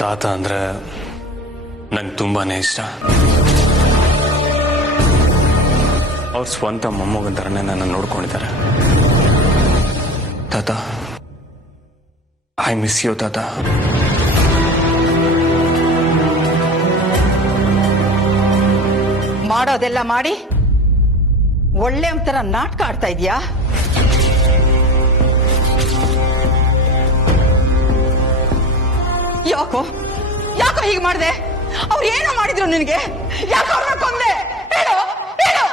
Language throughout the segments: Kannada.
ತಾತ ಅಂದ್ರೆ ನಂಗೆ ತುಂಬಾನೇ ಇಷ್ಟ. ಅವ್ರ ಸ್ವಂತ ಮೊಮ್ಮಗನ ಥರನೇ ನನ್ನ ನೋಡ್ಕೊಂಡಿದ್ದಾರೆ. ತಾತ, ಐ ಮಿಸ್ ಯು ತಾತ. ಮಾಡೋದೆಲ್ಲ ಮಾಡಿ ಒಳ್ಳೆ ಒಂಥರ ನಾಟಕ ಆಡ್ತಾ ಇದೀಯಾ? ಯಾಕೋ ಯಾಕೋ ಹೀಗೆ ಮಾಡಿದೆ? ಅವ್ರು ಏನೋ ಮಾಡಿದ್ರು ನಿನಗೆ? ಯಾಕೋ ಅವ್ರನ್ನ ಕೊಂದೆ? ಹೇಳು ಹೇಳು.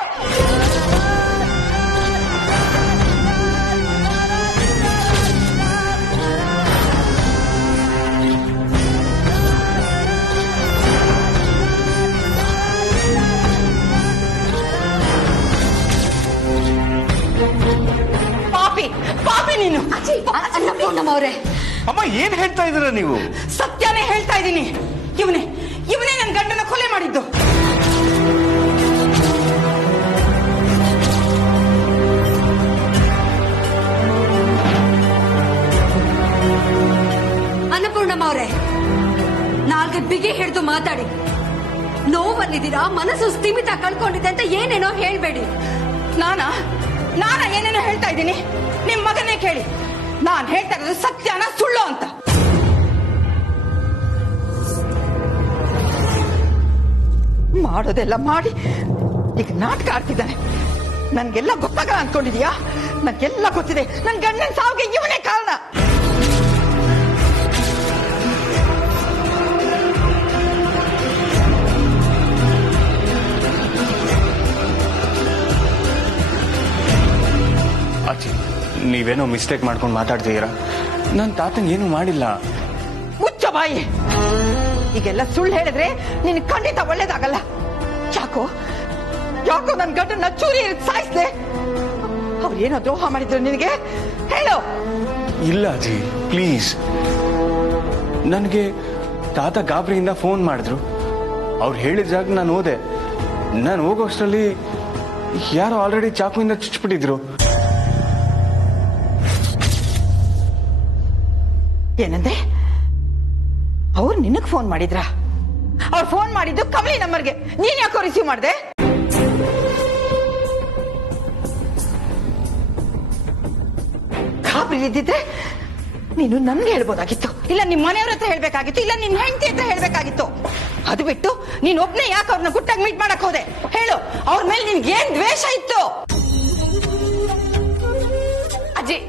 ಪಾಪಿ ಪಾಪಿ ನೀನು. ಅನ್ನಪೂರ್ಣಮ್ಮವ್ರೆ, ಅಮ್ಮ ಏನ್ ಹೇಳ್ತಾ ಇದ್ದೀರಾ ನೀವು? ಸತ್ಯನೇ ಹೇಳ್ತಾ ಇದ್ದೀನಿ. ಇವನೇ ನನ್ನ ಗಂಡನ ಕೊಲೆ ಮಾಡಿದ್ದು. ಅನ್ನಪೂರ್ಣಮ್ಮವ್ರೆ, ನಾಲ್ಗೆ ಬಿಗಿ ಹಿಡಿದು ಮಾತಾಡಿ. ನೋವಲ್ಲಿದ್ದೀರಾ, ಮನಸ್ಸು ಸ್ಥಿಮಿತ ಕಳ್ಕೊಂಡಿದೆ ಅಂತ ಏನೇನೋ ಹೇಳ್ಬೇಡಿ. ನಾನಾ ಏನೇನೋ ಹೇಳ್ತಾ ಇದ್ದೀನಿ? ನಿಮ್ ಮಗನೇ ಕೇಳಿ. ನಾನ್ ಹೇಳ್ತಾ ಇರೋದು ಸತ್ಯನ ಸುಳ್ಳು ಅಂತ. ಮಾಡೋದೆಲ್ಲ ಮಾಡಿ ಈಗ ನಾಟಕ ಆಡ್ತಿದ್ದಾನೆ. ನನ್ಗೆಲ್ಲ ಗೊತ್ತಾಗಲ್ಲ ಅನ್ಕೊಂಡಿದ್ಯಾ? ನನ್ಗೆಲ್ಲ ಗೊತ್ತಿದೆ. ನನ್ ಗಂಡನ ಸಾವಿಗೆ ಇವನೇ ಕಾರಣ. ಅಜ್ಜಿ, ನೀವೇನೋ ಮಿಸ್ಟೇಕ್ ಮಾಡ್ಕೊಂಡು ಮಾತಾಡ್ತಿದ್ದೀರಾ. ನನ್ನ ತಾತಂಗೆ ಏನು ಮಾಡಿಲ್ಲ. ಮುಚ್ಚ ಬಾಯಿ. ಈಗೆಲ್ಲ ಸುಳ್ಳು ಹೇಳಿದ್ರೆ ನಿನ್ ಖಂಡಿತ ಒಳ್ಳೇದಾಗಲ್ಲ. ಯಾಕೋ ನನ್ ಗಂಡನ್ನ ಚೂರಿ ಸಾಯಿಸ್ದೆ. ಅವ್ರು ಏನೋ ದ್ರೋಹ ಮಾಡಿದ್ರು ನಿನಗೆ? ಹೇಳು. ಇಲ್ಲ ಅಜ್ಜಿ, ಪ್ಲೀಸ್. ನನಗೆ ತಾತ ಗಾಬರಿಯಿಂದ ಫೋನ್ ಮಾಡಿದ್ರು. ಅವ್ರು ಹೇಳಿದ ಜಾಗ ನಾನು ಹೋದೆ. ನಾನು ಹೋಗೋಷ್ಟರಲ್ಲಿ ಯಾರೋ ಆಲ್ರೆಡಿ ಚಾಕುವಿಂದ ಚುಚ್ಚಿಬಿಟ್ಟಿದ್ರು. ಏನಂದೆ? ಅವ್ರು ನಿನಗ್ ಫೋನ್ ಮಾಡಿದ್ರ? ಅವ್ರು ಫೋನ್ ಮಾಡಿದ್ದು ಕಮಲಿ ನಂಬರ್ಗೆ. ನೀನ್ ಯಾಕೋ ರಿಸೀವ್ ಮಾಡ್ದೆ? ಗಾಬರಿ ಇದ್ದಿದ್ರೆ ನೀನು ನನ್ಗೆ ಹೇಳ್ಬೋದಾಗಿತ್ತು, ಇಲ್ಲ ನಿಮ್ ಮನೆಯವ್ರ ಹತ್ರ ಹೇಳ್ಬೇಕಾಗಿತ್ತು, ಇಲ್ಲ ನಿನ್ ಹೆಂಡತಿ ಹತ್ರ ಹೇಳ್ಬೇಕಾಗಿತ್ತು. ಅದು ಬಿಟ್ಟು ನೀನ್ ಒಬ್ನೇ ಯಾಕೆ ಅವ್ರನ್ನ ಗುಟ್ಟಾಗಿ ಮೀಟ್ ಮಾಡಕ್ ಹೋದೆ? ಹೇಳು. ಅವ್ರ ಮೇಲೆ ನಿನ್ಗೆ ಏನ್ ದ್ವೇಷ ಇತ್ತು? ಅಜ್ಜಿ,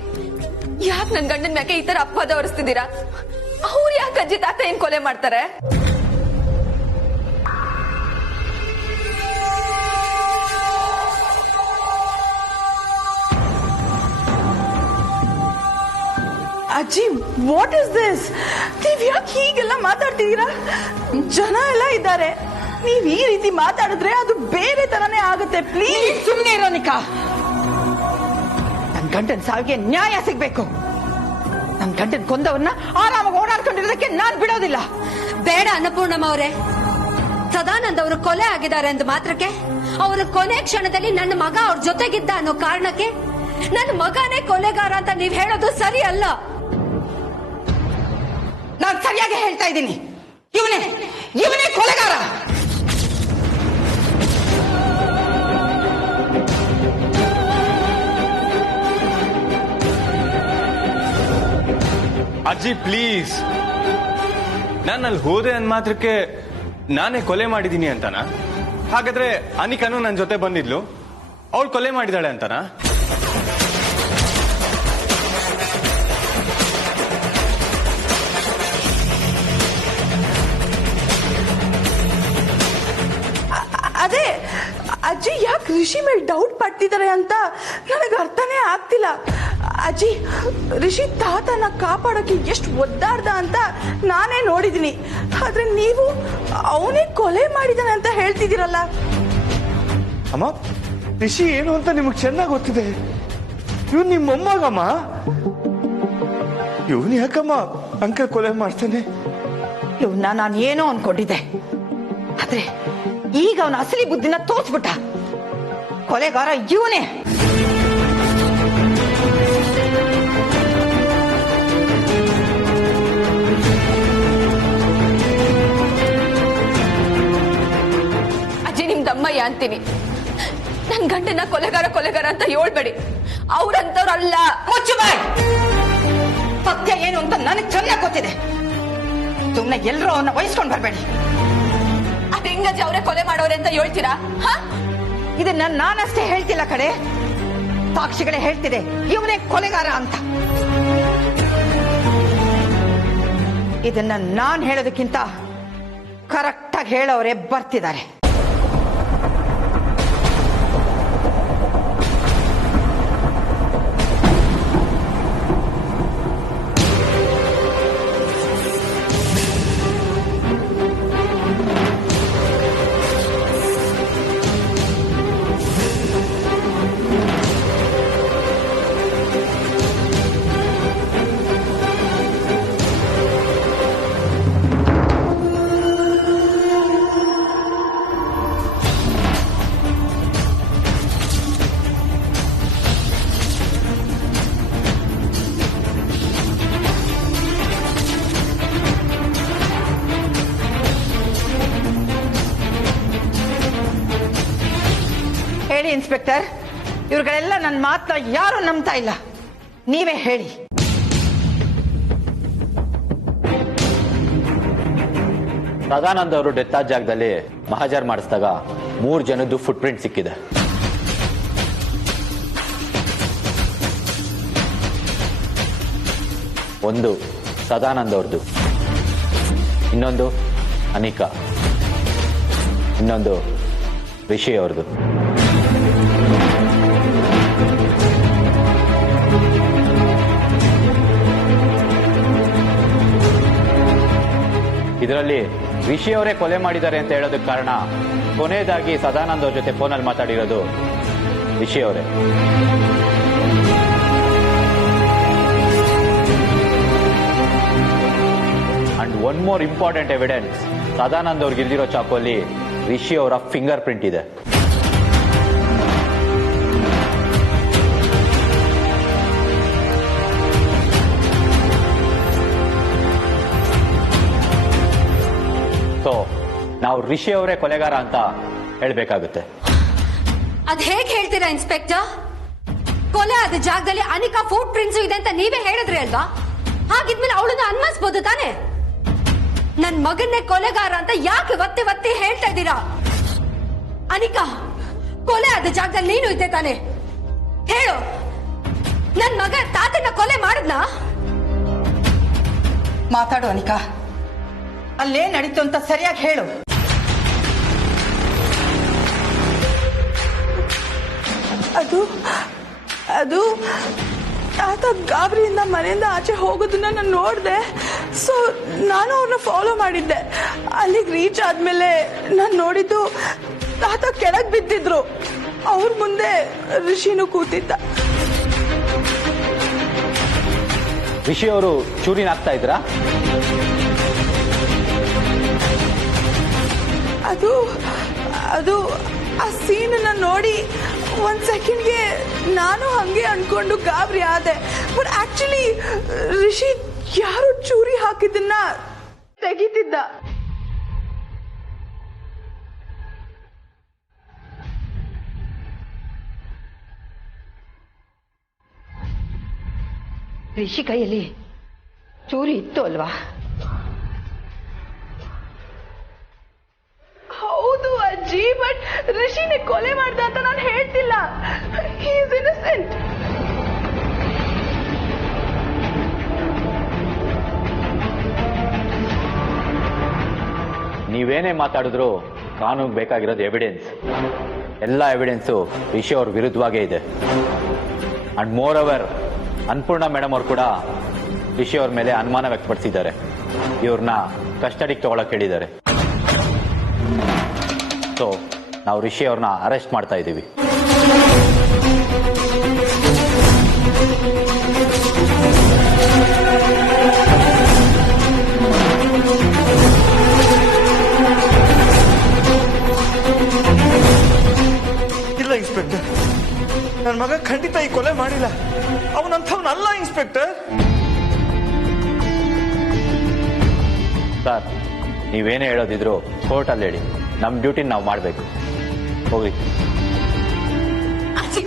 ಯಾಕೆ ನನ್ ಗಂಡನ ಮ್ಯಾಕೆ ಈ ತರ ಅಪವಾದ ಹೊರಿಸ್ತಿದ್ದೀರಾ? ಅವ್ರು ಯಾಕೆ ಅಜ್ಜಿ ತಾತ ಏನ್ ಕೊಲೆ ಮಾಡ್ತಾರೆ? ಅಜ್ಜಿ, ವಾಟ್ ಇಸ್ ದಿಸ್? ನೀವ್ ಯಾಕೆ ಹೀಗೆಲ್ಲ ಮಾತಾಡ್ತಿದ್ದೀರಾ? ಜನ ಎಲ್ಲ ಇದ್ದಾರೆ. ನೀವ್ ಈ ರೀತಿ ಮಾತಾಡಿದ್ರೆ ಅದು ಬೇರೆ ತರನೇ ಆಗುತ್ತೆ. ಪ್ಲೀಸ್ ಸುಮ್ಮನೆ ಇರೋ ನಿಕಾ. ನನ್ ಗಂಡನ್ ಸಾವಿಗೆ ನ್ಯಾಯ ಸಿಗ್ಬೇಕು. ನನ್ ಗಂಡನ್ ಕೊಂದವನ್ನ ಆರಾಮಾಗಿ ಓಡಾಡ್ಕೊಂಡಿರೋದಕ್ಕೆ ನಾನ್ ಬಿಡೋದಿಲ್ಲ. ಬೇಡ ಅನ್ನಪೂರ್ಣಮ್ಮವ್ರೆ, ಸದಾನಂದ್ ಅವರು ಕೊಲೆ ಆಗಿದ್ದಾರೆ ಅಂದ ಮಾತ್ರಕ್ಕೆ ಅವರ ಕೊನೆ ಕ್ಷಣದಲ್ಲಿ ನನ್ನ ಮಗ ಅವ್ರ ಜೊತೆಗಿದ್ದ ಅನ್ನೋ ಕಾರಣಕ್ಕೆ ನನ್ನ ಮಗನೇ ಕೊಲೆಗಾರ ಅಂತ ನೀವ್ ಹೇಳೋದು ಸರಿ ಅಲ್ಲ. ನಾನ್ ಸರಿಯಾಗಿ ಹೇಳ್ತಾ ಇದ್ದೀನಿ. ಇವನೇ ಕೊಲೆಗಾರ. ಅಜ್ಜಿ ಪ್ಲೀಸ್. ನಾನು ಅಲ್ಲಿ ಹೋದೆ ಅಂದ ಮಾತ್ರಕ್ಕೆ ನಾನೇ ಕೊಲೆ ಮಾಡಿದ್ದೀನಿ ಅಂತನಾ? ಹಾಗಾದ್ರೆ ಅನಿಕನು ನನ್ನ ಜೊತೆ ಬಂದಿದ್ಲು, ಅವಳು ಕೊಲೆ ಮಾಡಿದಾಳೆ ಅಂತನಾ? ಅದೇ ಅಜ್ಜಿ ಯಾಕೆ ರಿಷಿ ಮೇಲೆ ಡೌಟ್ ಪಡ್ತಿದ್ದಾರೆ ಅಂತ ನನಗೆ ಅರ್ಥನೇ ಆಗ್ತಿಲ್ಲ. ಅಜ್ಜಿ, ರಿಷಿ ತಾತನ ಕಾಪಾಡೋಕೆ ಎಷ್ಟು ಒದ್ದಾಡ್ದ ಅಂತ ನಾನೇ ನೋಡಿದೀನಿ. ಆದ್ರೆ ನೀವು ಅವನೇ ಕೊಲೆ ಮಾಡಿದಾನೆ ಅಂತ ಹೇಳ್ತಿದ್ದೀರಲ್ಲ. ಅಮ್ಮ, ರಿಷಿ ಏನು ಅಂತ ನಿಮಗೆ ಚೆನ್ನಾಗಿ ಗೊತ್ತಿದೆ. ಇವನು ನಿಮ್ಮ ಮೊಮ್ಮಗಮ್ಮ. ಇವನು ಯಾಕಮ್ಮ ಅಂಕಲ್ ಕೊಲೆ ಮಾಡ್ತಾನೆ? ಇವನ್ನ ನಾನು ಏನೋ ಅನ್ಕೊಂಡಿದ್ದೆ. ಆದ್ರೆ ಈಗ ಅವನ ಅಸಲಿ ಬುದ್ಧಿನ ತೋರ್ಸ್ಬಿಟ್ಟ. ಕೊಲೆಗಾರ ಇವನೇ. ಬ್ರಹ್ಮಯ್ಯ ಅಂತೀನಿ. ನನ್ ಗಂಡನ ಕೊಲೆಗಾರ ಅಂತ ಹೇಳ್ಬೇಡಿ. ಅವ್ರಂತವ್ರಲ್ಲ. ಮುಚ್ಚು ಬಾಯ್. ಸತ್ಯ ಏನು ಅಂತ ನನಗೆ ಚೆನ್ನಾಗಿ ಗೊತ್ತಿದೆ. ಸುಮ್ನೆ ಎಲ್ಲರೂ ಅವನ್ನ ವಹಿಸ್ಕೊಂಡ್ ಬರ್ಬೇಡಿ. ಅದ್ ಹೆಂಗಜ್ಜಿ ಅವರೇ ಕೊಲೆ ಮಾಡೋರೆ ಅಂತ ಹೇಳ್ತೀರಾ? ಇದನ್ನ ನಾನಷ್ಟೇ ಹೇಳ್ತಿಲ್ಲ ಕಡೆ, ಸಾಕ್ಷಿಗಳೇ ಹೇಳ್ತಿದೆ ಇವನೇ ಕೊಲೆಗಾರ ಅಂತ. ಇದನ್ನ ನಾನ್ ಹೇಳೋದಕ್ಕಿಂತ ಕರೆಕ್ಟ್ ಆಗಿ ಹೇಳೋರೆ ಬರ್ತಿದ್ದಾರೆ. ಹೇಳಿ ಇನ್ಸ್ಪೆಕ್ಟರ್, ಇವ್ರುಗಳೆಲ್ಲ ನನ್ನ ಮಾತನ್ನ ಯಾರು ನಂಬ್ತಾ ಇಲ್ಲ. ನೀವೇ ಹೇಳಿ. ಸದಾನಂದ್ ಅವರು ಡೆತ್ ಆದ ಜಾಗದಲ್ಲಿ ಮಹಾಜರ್ ಮಾಡಿಸಿದಾಗ 3 ಜನದ್ದು ಫುಟ್ ಪ್ರಿಂಟ್ ಸಿಕ್ಕಿದೆ. ಒಂದು ಸದಾನಂದ್ ಅವ್ರದ್ದು, ಇನ್ನೊಂದು ಅನಿಕಾ, ಇನ್ನೊಂದು ರಿಷಿ ಅವ್ರದ್ದು. ಇದರಲ್ಲಿ ರಿಷಿ ಅವರೇ ಕೊಲೆ ಮಾಡಿದ್ದಾರೆ ಅಂತ ಹೇಳೋದಕ್ಕೆ ಕಾರಣ ಕೊನೆಯದಾಗಿ ಸದಾನಂದ್ ಅವ್ರ ಜೊತೆ ಫೋನಲ್ಲಿ ಮಾತಾಡಿರೋದು ರಿಷಿ ಅವರೇ. And one more important evidence, Sadanand ಅವ್ರಿಗೆ ಇಲ್ದಿರೋ ಚಾಕುವಲ್ಲಿ ರಿಷಿ ಅವರ ಫಿಂಗರ್ ಪ್ರಿಂಟ್ ಇದೆ. ಸೊ ನಾವು ರಿಷಿ ಅವರೇ ಕೊಲೆಗಾರ ಅಂತ ಹೇಳ್ಬೇಕಾಗುತ್ತೆ. ಅದ್ ಹೇಗ್ ಹೇಳ್ತೀರಾ ಇನ್ಸ್ಪೆಕ್ಟರ್? ಕೊಲೆ ಆದ ಜಾಗದಲ್ಲಿ ಅನಿಕಾ ಫುಟ್ ಪ್ರಿಂಟ್ಸ್ ಇದೆ ಅಂತ ನೀವೇ ಹೇಳಿದ್ರಿ ಅಲ್ವಾ? ಹಾಗಿದ್ಮೇಲೆ ಅವಳನ್ನ ಅನ್ವಯಿಸಬಹುದು ತಾನೆ? ನನ್ ಮಗನ್ನೇ ಕೊಲೆಗಾರ ಅಂತ ಯಾಕೆ ಒತ್ತಿ ಒತ್ತಿ ಹೇಳ್ತಾ ಇದ್ದೀರಾ? ಅನಿಕಾ, ಕೊಲೆ ಆದ ಜಾಗದಲ್ಲಿ ನೀನು ಇದ್ದೆ ತಾನೆ? ಹೇಳು, ನನ್ ಮಗ ತಾತನ ಕೊಲೆ ಮಾಡಿದ್ನಾ? ಮಾತಾಡು ಅನಿಕಾ, ಅಲ್ಲೇ ನಡೀತು ಅಂತ ಸರಿಯಾಗಿ ಹೇಳು. ಅದು ತಾತ ಗಾಬರಿಯಿಂದ ಮನೆಯಿಂದ ಆಚೆ ಹೋಗೋದನ್ನ ನಾನು ನೋಡಿದೆ. ಸೊ ನಾನು ಅವ್ರನ್ನ ಫಾಲೋ ಮಾಡಿದ್ದೆ. ಅಲ್ಲಿಗೆ ರೀಚ್ ಆದ್ಮೇಲೆ ನಾನು ನೋಡಿದ್ದು ತಾತ ಕೆಳಗೆ ಬಿದ್ದಿದ್ರು. ಅವ್ರ ಮುಂದೆ ರಿಷಿನೂ ಕೂತಿದ್ದ. ರಿಷಿ ಅವರು ಚೂರಿನ ಹಾಕ್ತಾ ಇದ್ರಾ? ಅದು ಆ ಸೀನನ್ನ ನೋಡಿ 1 ಸೆಕೆಂಡ್ಗೆ ನಾನು ಹಂಗೆ ಅನ್ಕೊಂಡು ಗಾಬರಿ ಆದೆ. ಬಟ್ ಆಕ್ಚುಲಿ ರಿಷಿ ಯಾರು ಚೂರಿ ಹಾಕಿದ್ದನ್ನ ತೆಗಿತಿದ್ದ. ರಿಷಿ ಕೈಯಲ್ಲಿ ಚೂರಿ ಇತ್ತು ಅಲ್ವಾ? ಹೌದು ಅಜ್ಜಿ, ಬಟ್ ರಿಷಿನೇ ಕೊಲೆ ಮಾಡ್ದ ಅಂತ ನಾನು ಹೇಳ್ತಿಲ್ಲ. He is innocent. ನೀವೇನೇ ಮಾತಾಡಿದ್ರು ಕಾನೂನಿಗೆ ಬೇಕಾಗಿರೋದು ಎವಿಡೆನ್ಸ್. ಎಲ್ಲ ಎವಿಡೆನ್ಸು ರಿಷಿ ಅವ್ರ ವಿರುದ್ಧವಾಗೇ ಇದೆ. And more over Annapurna madam ಅವ್ರು ಕೂಡ ರಿಷಿ ಅವ್ರ ಮೇಲೆ ಅನುಮಾನ ವ್ಯಕ್ತಪಡಿಸಿದ್ದಾರೆ. ಇವ್ರನ್ನ ಕಸ್ಟಡಿಗೆ ತಗೊಳಕ್ ಹೇಳಿದ್ದಾರೆ. ಸೊ ನಾವು ರಿಷಿ ಅವ್ರನ್ನ ಅರೆಸ್ಟ್ ಮಾಡ್ತಾ ಇದ್ದೀವಿ. ಇಲ್ಲ ಇನ್ಸ್ಪೆಕ್ಟರ್, ನನ್ನ ಮಗ ಖಂಡಿತ ಈ ಕೊಲೆ ಮಾಡಿಲ್ಲ. ಅವನಂಥವನಲ್ಲ ಇನ್ಸ್ಪೆಕ್ಟರ್. ಸರ್, ನೀವೇನೇ ಹೇಳೋದಿದ್ರು ಕೋರ್ಟಲ್ಲಿ ಹೇಳಿ. ನಮ್ಮ ಡ್ಯೂಟಿನ ನಾವು ಮಾಡಬೇಕು. ಹೋಗ್ರಿ. ಅಜ್ಜಿ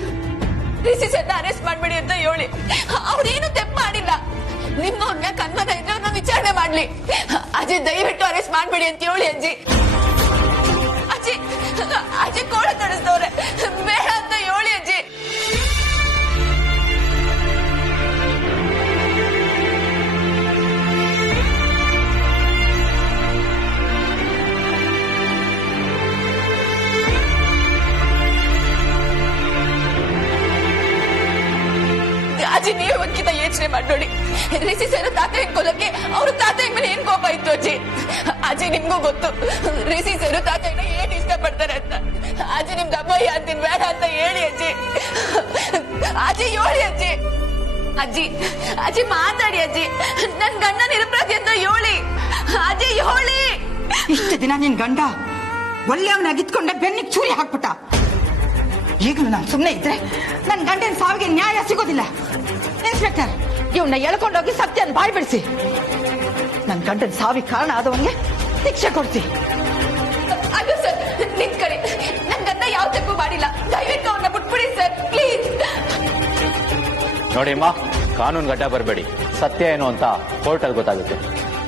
ರಿಷಿ ಸರ್ನ ಅರೆಸ್ಟ್ ಮಾಡ್ಬೇಡಿ ಅಂತ ಹೇಳಿ, ಅವ್ರೇನು ತಪ್ಪು ಮಾಡಿಲ್ಲ. ನಿಮ್ಮವ್ರನ್ನ ಕನ್ಮನ ಇದ್ದವ್ರನ್ನ ವಿಚಾರಣೆ ಮಾಡ್ಲಿ. ಅಜ್ಜಿ ದಯವಿಟ್ಟು ಅರೆಸ್ಟ್ ಮಾಡ್ಬೇಡಿ ಅಂತ ಹೇಳಿ ಅಜ್ಜಿ. ಅಜ್ಜಿ ಅಜ್ಜಿ ಕೋಳ ತಡಿಸ್ತವ್ರೆ, ಬೇಡ ಅಂತ ಹೇಳಿ ಅಜ್ಜಿ. ಅಜ್ಜಿ ನೀವೇ ಒಂದ್ಕಿಂತ ಯೋಚನೆ ಮಾಡಿ ನೋಡಿ. ರಿಷಿ ಸರ್ ತಾತ ಕೊಲಕ್ಕೆ ಅವ್ರ ತಾತ ಮೇಲೆ ಏನ್ ಕೋಪ ಇತ್ತು ಅಜ್ಜಿ. ಅಜ್ಜಿ ನಿಮ್ಗೂ ಗೊತ್ತು ರಿಷಿ ಸರ್ ತಾತ ಏನ್ ಇಷ್ಟಪಡ್ತಾರೆ ಅಂತ. ಅಜ್ಜಿ ನಿಮ್ದು ಅಮ್ಮಯ್ಯ ಅಂತೀನಿ ಬೇಡ ಅಂತ ಹೇಳಿ ಅಜ್ಜಿ. ಅಜ್ಜಿ ಹೇಳಿ ಅಜ್ಜಿ. ಅಜ್ಜಿ ಅಜ್ಜಿ ಮಾತಾಡಿ ಅಜ್ಜಿ. ನನ್ ಗಂಡ ನಿರಪರಾಧಿ ಅಂತ ಹೇಳಿ ಅಜ್ಜಿ ಹೇಳಿ. ಇಷ್ಟು ದಿನ ನಿನ್ ಗಂಡ ಒಳ್ಳೆಯವನಾಗಿತ್ಕೊಂಡೆ ಬೆನ್ನಿಗೆ ಚೂರಿ ಹಾಕ್ಬಿಟ್ಟ. ಈಗಲೂ ನಾನು ಸುಮ್ಮನೆ ಇದ್ರೆ ನನ್ನ ಗಂಡನ ಸಾವಿಗೆ ನ್ಯಾಯ ಸಿಗೋದಿಲ್ಲ. ಇನ್ಸ್ಪೆಕ್ಟರ್, ಇವನ್ನ ಎಳ್ಕೊಂಡೋಗಿ ಸತ್ಯನ ಬಾಯ್ ಬಿಡಿಸಿ. ನನ್ನ ಗಂಡನ ಸಾವಿಗೆ ಕಾರಣ ಆದವನಿಗೆ ಶಿಕ್ಷೆ ಕೊಡ್ಸಿ. ಅದು ಸರ್ ನಿಂತ್ಕೊಳ್ಳಿ, ನನ್ ಗಂಡ ಯಾವ ತಪ್ಪು ಮಾಡಿಲ್ಲ. ದಯವಿಟ್ಟು ಅವ್ರನ್ನ ಬಿಟ್ಬಿಡಿ ಸರ್ ಪ್ಲೀಸ್. ನೋಡಿ ಅಮ್ಮ, ಕಾನೂನು ಗಡ್ಡ ಬರಬೇಡಿ. ಸತ್ಯ ಏನು ಅಂತ ಕೋರ್ಟಲ್ಲಿ ಗೊತ್ತಾಗುತ್ತೆ.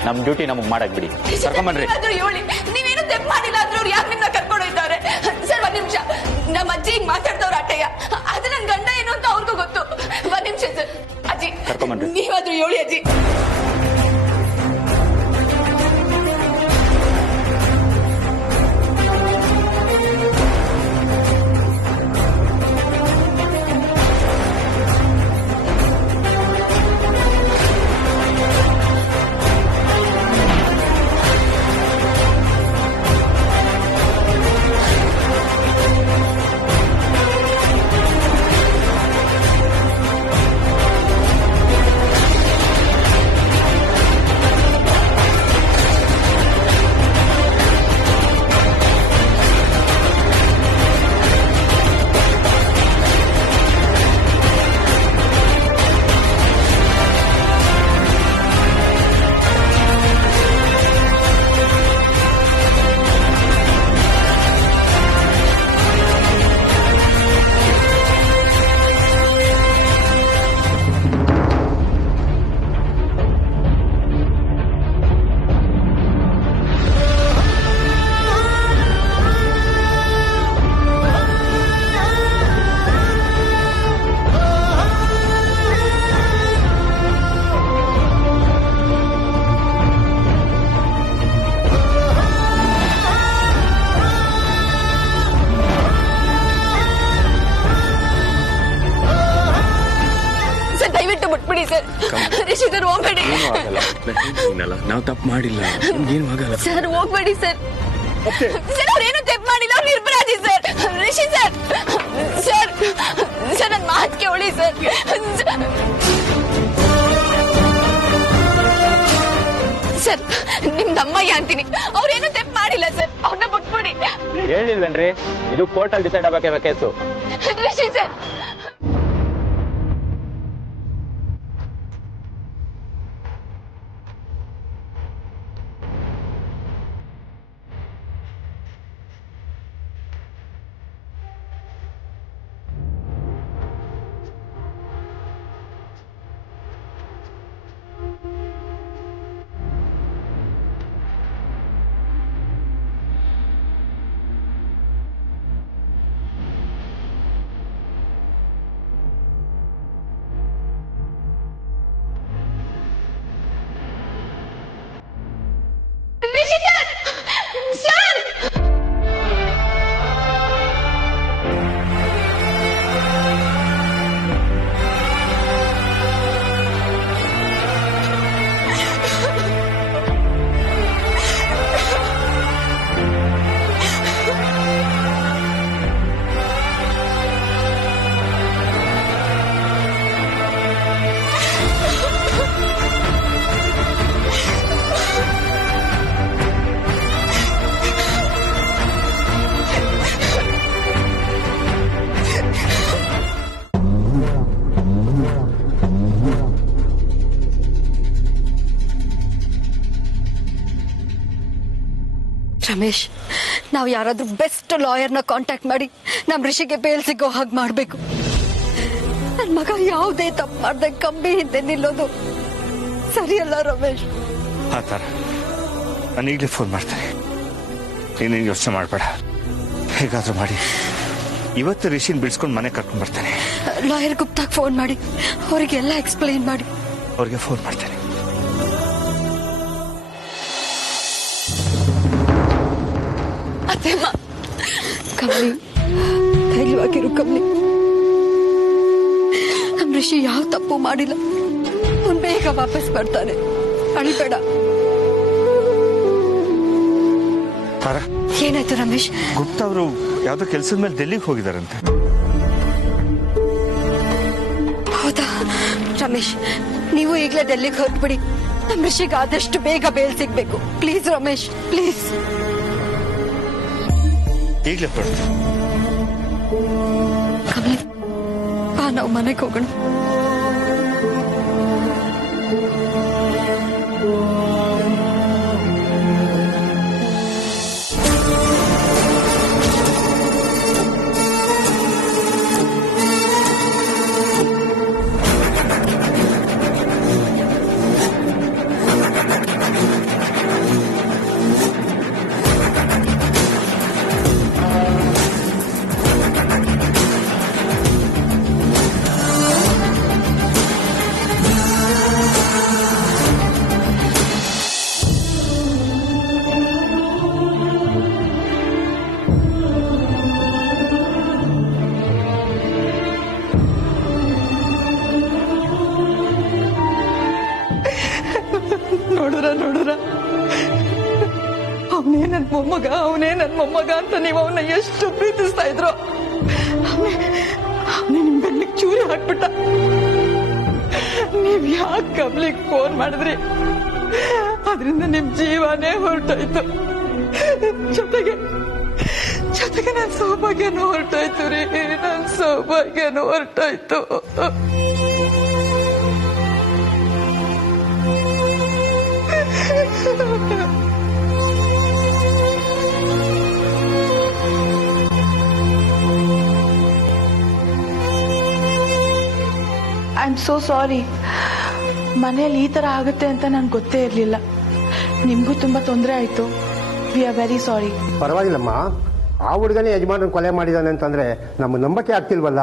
ನಮ್ ಡ್ಯೂಟಿ ನಮಗ್ ಮಾಡಕ್ ಬಿಡಿ. ಕರ್ಕೊಂಬನ್ರಿ. ಹೇಳಿ ನೀವೇನು ತಪ್ಪು ಮಾಡಿಲ್ಲ ಅಂದ್ರೆ ಅವ್ರು ಯಾಕೆ ನಿಮ್ನ ಕರ್ಕೊಂಡು ಹೋಯ್ತಾರೆ? ಸರ್ ಒಂದ್ ನಿಮಿಷ, ನಮ್ಮ ಅಜ್ಜಿ ಹಿಂಗ್ ಮಾತಾಡ್ದವ್ರ ಆಟಯ್ಯ, ಅದು ನನ್ ಗಂಡ ಏನು ಅಂತ ಅವ್ರಿಗೂ ಗೊತ್ತು. ಒಂದ್ ನಿಮಿಷ ಸರ್. ಅಜ್ಜಿ ಕರ್ಕೊಂಬನ್ರಿ. ನೀವಾದ್ರೂ ಹೇಳಿ ಅಜ್ಜಿ. ಬಿಟ್ಬಿಡಿ ಸರ್. ರಿಷಿ ಸರ್ ಹೋಗ್ಬೇಡಿ. ನಾವು ತಪ್ಪು ಮಾಡಿಲ್ಲ, ಏನು ಆಗಲ್ಲ ಸರ್. ಹೋಗ್ಬೇಡಿ ಸರ್. ಸರ್ ಅವ್ರೇನು ತಪ್ಪು ಮಾಡಿಲ್ಲ, ಅವ್ರು ನಿರ್ಪರಾಧಿ sir. Rishi sir, sir sir ನನ್ನ ಮಾತು ಕೇಳಿ ಸರ್. ಸರ್ ನಿಮ್ದಮ್ಮಯ್ಯ ಅಂತೀನಿ, ಅವ್ರೇನು ತಪ್ಪು ಮಾಡಿಲ್ಲ ಸರ್. ಅವ್ರನ್ನ ಬಿಟ್ಬಿಡಿ. ಹೇಳಿಲ್ವೇನ್ರಿ, ಇದು ಕೋರ್ಟಲ್ಲಿ ಡಿಸೈಡ್ ಆಗಬೇಕೆ ಕೇಸು. ರಿಷಿ ಸರ್. ರಮೇಶ್, ನಾವು ಯಾರಾದ್ರೂ ಬೆಸ್ಟ್ ಲಾಯರ್ನ ಕಾಂಟ್ಯಾಕ್ಟ್ ಮಾಡಿ ನಮ್ ಋಷಿಗೆ ಬೇಲ್ ಸಿಗೋ ಹಾಗೆ ಮಾಡ್ಬೇಕು. ನನ್ ಮಗ ಯಾವುದೇ ತಪ್ಪು ಮಾಡ್ದೆ ಕಂಬಿ ಹಿಂದೆ ನಿಲ್ಲೋದು ಸರಿಯಲ್ಲ ರಮೇಶ್. ಆ ಥರ ನಾನು ಈಗಲೇ ಫೋನ್ ಮಾಡ್ತೇನೆ. ನೀನೇನು ಯೋಚನೆ ಮಾಡಬೇಡ. ಹೇಗಾದ್ರೂ ಮಾಡಿ ಇವತ್ತು ರಿಷಿನ್ ಬಿಡಿಸ್ಕೊಂಡು ಮನೆ ಕರ್ಕೊಂಡು ಬರ್ತೇನೆ. ಲಾಯರ್ ಗುಪ್ತಾಗ್ ಫೋನ್ ಮಾಡಿ ಅವರಿಗೆಲ್ಲ ಎಕ್ಸ್ಪ್ಲೈನ್ ಮಾಡಿ. ಅವ್ರಿಗೆ ಫೋನ್ ಮಾಡ್ತೇನೆ. ಅತ್ತೆಮ್ಮ, ಕಮಲಿ, ಧೈರ್ಯವಾಗಿರು ಕಮಲಿ. ನಮ್ ಋಷಿ ಯಾವ ತಪ್ಪು ಮಾಡಿಲ್ಲ. ಅವ್ನು ಬೇಗ ವಾಪಸ್ ಬರ್ತಾನೆ, ಅಳಿಬೇಡ. ಏನಾಯ್ತು ರಮೇಶ್? ಗುಪ್ತಾ ಅವರು ಯಾವ್ದೋ ಕೆಲಸದ ಮೇಲೆ ಡೆಲ್ಲಿಗೆ ಹೋಗಿದಾರಂತೆ. ಹೌದಾ ರಮೇಶ್, ನೀವು ಈಗಲೇ ಡೆಲ್ಲಿಗೆ ಹೊರಟ್ಬಿಡಿ. ನಮ್ ಋಷಿಗೆ ಆದಷ್ಟು ಬೇಗ ಬೇಲ್ ಸಿಗ್ಬೇಕು. Please Ramesh, please. ಈಗಲೇ ಹೊರಡ್ತೀನಿ. ಕಮಲಿ, ಬಾ ನಾವು ಮನೆಗೆ ಹೋಗೋಣ. ನೋಡುರ ಅವನೇ ನನ್ ಮೊಮ್ಮಗ ಅಂತ ನೀವು ಅವನ್ನ ಎಷ್ಟು ಪ್ರೀತಿಸ್ತಾ ಇದ್ರು. ಅವನೇ ನಿಮ್ ಬೆನ್ನಿಗೆ ಚೂರಿ ಹಾಕ್ಬಿಟ್ಟ. ನೀವ್ ಯಾಕೆ ಕಮಲಿಗೆ ಫೋನ್ ಮಾಡಿದ್ರಿ? ಅದರಿಂದ ನಿಮ್ ಜೀವನೇ ಹೊರಟೋಯ್ತು. ಜೊತೆಗೆ ನನ್ ಸೌಭಾಗ್ಯನೂ ಹೊರಟೋಯ್ತು ರೀ. ನನ್ ಸೌಭಾಗ್ಯನೂ ಹೊರಟೋಯ್ತು. I am so sorry. ಮನೆಯಲ್ಲಿ ಈ ತರ ಆಗುತ್ತೆ ಅಂತ ನನ್ಗೆ ಗೊತ್ತೇ ಇರಲಿಲ್ಲ. ನಿಮ್ಗೂ ತುಂಬಾ ತೊಂದರೆ ಆಯ್ತು. We are very sorry. ಪರವಾಗಿಲ್ಲಮ್ಮ, ಆ ಹುಡುಗನೇ ಯಜಮಾನನ ಕೊಲೆ ಮಾಡಿದಾನೆ ಅಂತಂದ್ರೆ ನಮ್ಮ ನಂಬಕ್ಕೆ ಆಗ್ತಿಲ್ವಲ್ಲ.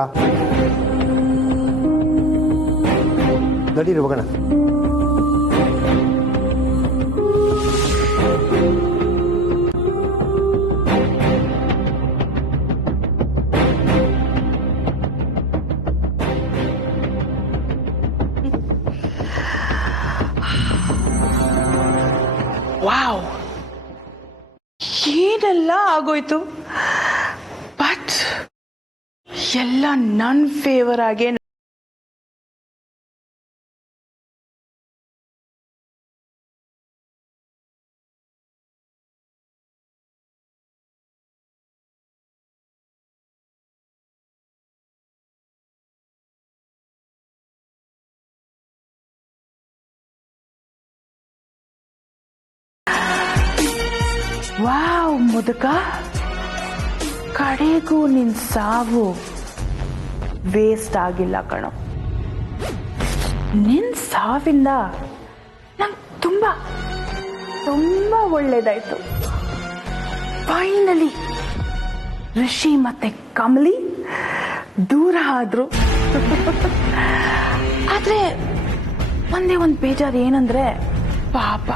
ನಡೀರಿ ಹೋಗೋಣ. ವಾವ್, ಏನೆಲ್ಲ ಆಗೋಯ್ತು. ಬಟ್ ಎಲ್ಲ ನನ್ ಫೇವರ್ ಆಗಿ. ವಾವ್ ಮುದುಕ, ಕಡೆಗೂ ನಿನ್ ಸಾವು ವೇಸ್ಟ್ ಆಗಿಲ್ಲ ಕಣೋ. ನಿನ್ ಸಾವಿಂದ ನಂಗೆ ತುಂಬಾ ತುಂಬಾ ಒಳ್ಳೇದಾಯ್ತು. ಫೈನಲಿ ಋಷಿ ಮತ್ತೆ ಕಮಲಿ ದೂರ ಆದ್ರು. ಆದ್ರೆ ಒಂದೇ ಒಂದು ಬೇಜಾರು ಏನಂದ್ರೆ, ಪಾಪ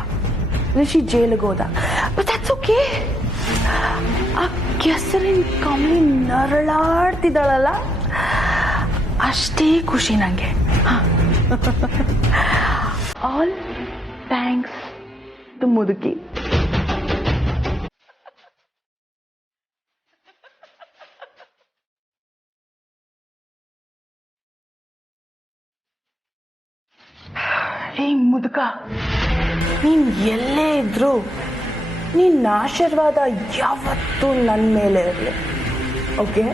ಋಷಿ ಜೈಲಿಗೆ ಹೋದ. But that's okay. ಆ ಕೆಸರಿನ ಕಮಲಿ ನರಳಾಡ್ತಿದ್ದಾಳಲ್ಲ, ಅಷ್ಟೇ ಖುಷಿ ನಂಗೆ. ಆಲ್ ಥ್ಯಾಂಕ್ಸ್ ಟು ಮುದುಕಿ. ಹೇ ಮುದುಕ, ನೀನ್ ಎಲ್ಲೇ ಇದ್ರು ನಿನ್ನ ಆಶೀರ್ವಾದ ಯಾವತ್ತೂ ನನ್ನ ಮೇಲೆ ಇರಲಿ. ಓಕೆ?